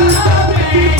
Amém.